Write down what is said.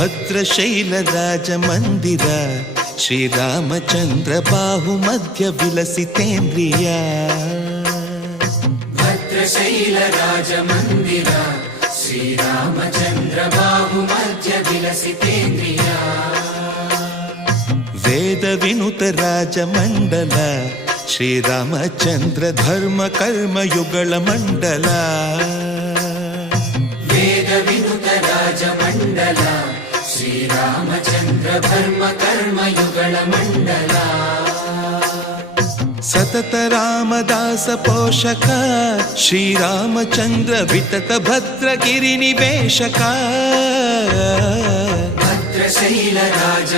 ಭದ್ರಶೈಲ ರಾಜ ಮಂದಿರ ಶ್ರೀರಾಮಚಂದ್ರ ಬಾಹು ಮಧ್ಯ ವಿಲಸಿತೇಂದ್ರಿಯ. ಭದ್ರಶೈಲ ರಾಜ ಮಂದಿರ ಶ್ರೀರಾಮಚಂದ್ರ ಬಾಹು ಮಧ್ಯ ವಿಲಸಿತೇಂದ್ರಿಯ. ವೇದ ವಿನುತ ರಾಜ ಮಂಡಲ ಶ್ರೀರಾಮಚಂದ್ರ ಧರ್ಮ ಕರ್ಮ ಯುಗಳ ಮಂಡಲ. ವೇದ ವಿನುತ ರಾಜ ಮಂಡಲ ಶ್ರೀರಾಮಚಂದ್ರ ಧರ್ಮ ಕರ್ಮ ಯುಗಳ ಮಂಡಲ. ಸತತ ರಾಮದಾಸ ಪೋಷಕ ಶ್ರೀರಾಮಚಂದ್ರ ವಿತತ ಭದ್ರಗಿರಿ ನಿವೇಶಕ. ಭದ್ರಶೈಲ ರಾಜ